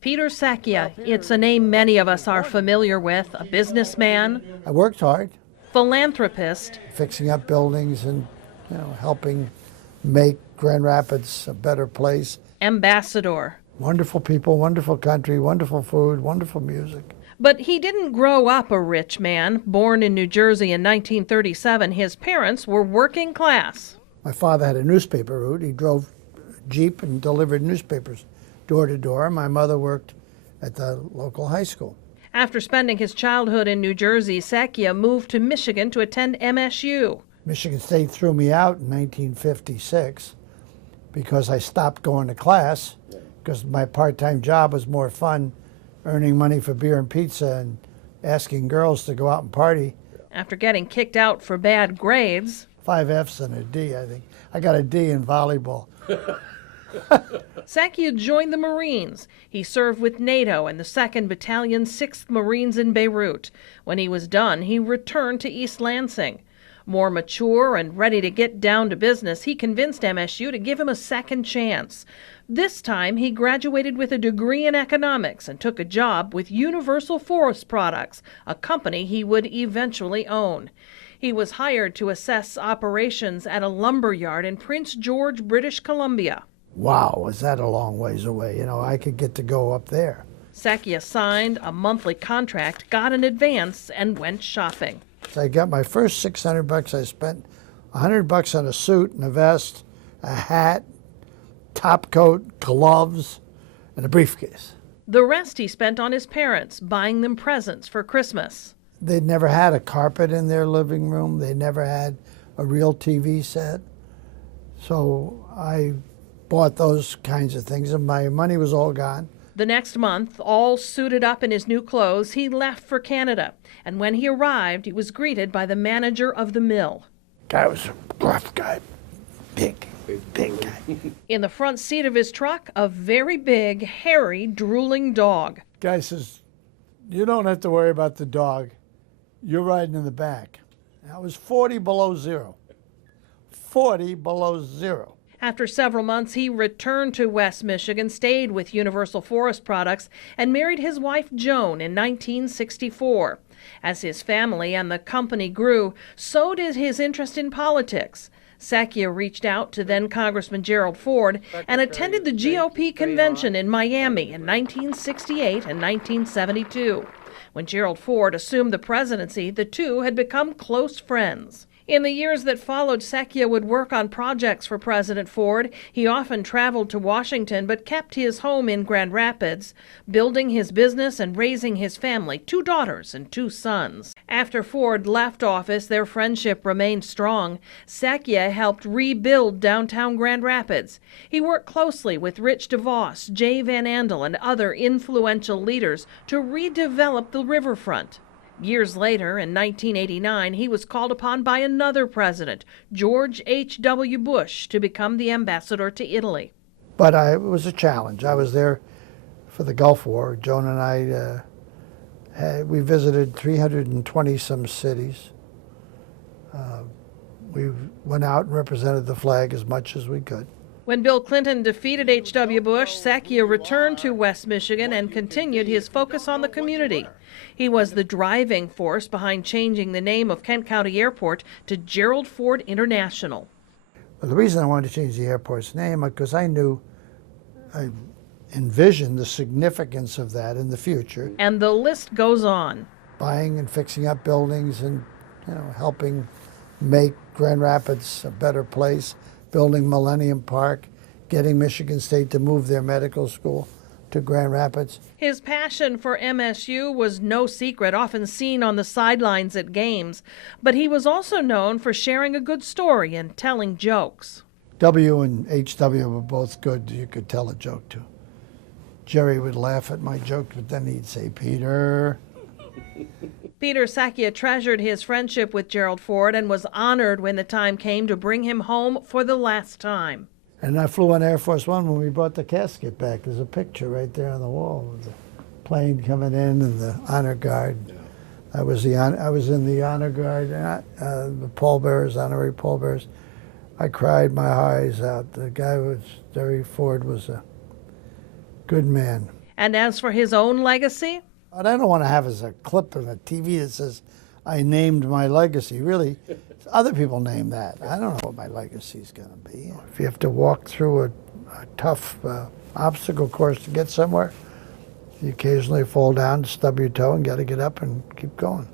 Peter Secchia, it's a name many of us are familiar with, a businessman, I worked hard, philanthropist, fixing up buildings and helping make Grand Rapids a better place. ambassador. Wonderful people, wonderful country, wonderful food, wonderful music. But he didn't grow up a rich man. Born in New Jersey in 1937, his parents were working class. My father had a newspaper route. He drove a Jeep and delivered newspapers door to door. My mother worked at the local high school. After spending his childhood in New Jersey, Secchia moved to Michigan to attend MSU. Michigan State threw me out in 1956 because I stopped going to class because my part-time job was more fun, earning money for beer and pizza and asking girls to go out and party. After getting kicked out for bad grades, 5 F's and a D, I think. I got a D in volleyball. Secchia joined the Marines. He served with NATO and the 2nd Battalion, 6th Marines in Beirut. When he was done, he returned to East Lansing. More mature and ready to get down to business, he convinced MSU to give him a second chance. This time, he graduated with a degree in economics and took a job with Universal Forest Products, a company he would eventually own. He was hired to assess operations at a lumber yard in Prince George, British Columbia. Wow, was that a long ways away? I could get to go up there. Secchia signed a monthly contract, got an advance, and went shopping. So I got my first $600. I spent $100 on a suit and a vest, a hat, top coat, gloves, and a briefcase. The rest he spent on his parents, buying them presents for Christmas. They'd never had a carpet in their living room. They never had a real TV set. So I bought those kinds of things, and my money was all gone. The next month, all suited up in his new clothes, he left for Canada. And when he arrived, he was greeted by the manager of the mill. Guy was a gruff guy, big guy. In the front seat of his truck, a very big, hairy, drooling dog. Guy says, "You don't have to worry about the dog. You're riding in the back." That was 40 below zero. 40 below zero. After several months, he returned to West Michigan, stayed with Universal Forest Products, and married his wife Joan in 1964. As his family and the company grew, so did his interest in politics. Secchia reached out to then Congressman Gerald Ford and attended the GOP convention in Miami in 1968 and 1972. When Gerald Ford assumed the presidency, the two had become close friends. In the years that followed, Secchia would work on projects for President Ford. He often traveled to Washington, but kept his home in Grand Rapids, building his business and raising his family, 2 daughters and 2 sons. After Ford left office, their friendship remained strong. Secchia helped rebuild downtown Grand Rapids. He worked closely with Rich DeVos, Jay Van Andel, and other influential leaders to redevelop the riverfront. Years later, in 1989, he was called upon by another president, George H.W. Bush, to become the ambassador to Italy. But it was a challenge. I was there for the Gulf War. Joan and I, we visited 320-some cities. We went out and represented the flag as much as we could. When Bill Clinton defeated H.W. Bush, Secchia returned to West Michigan and continued his focus on the community. He was the driving force behind changing the name of Kent County Airport to Gerald Ford International. Well, the reason I wanted to change the airport's name because I envisioned the significance of that in the future. And the list goes on. Buying and fixing up buildings and helping make Grand Rapids a better place. Building Millennium Park, getting Michigan State to move their medical school to Grand Rapids. His passion for MSU was no secret, often seen on the sidelines at games. But he was also known for sharing a good story and telling jokes. W and HW were both good. You could tell a joke to. Jerry would laugh at my joke, but then he'd say, "Peter." Peter Secchia treasured his friendship with Gerald Ford and was honored when the time came to bring him home for the last time. And I flew on Air Force One when we brought the casket back. There's a picture right there on the wall with the plane coming in and the honor guard. I was in the honor guard, the pallbearers, honorary pallbearers. I cried my eyes out. The guy Jerry Ford was a good man. And as for his own legacy, What I don't want to have is a clip on the TV that says, I named my legacy. Really, other people name that. I don't know what my legacy is going to be. If you have to walk through a tough obstacle course to get somewhere, you occasionally fall down, stub your toe, and got to get up and keep going.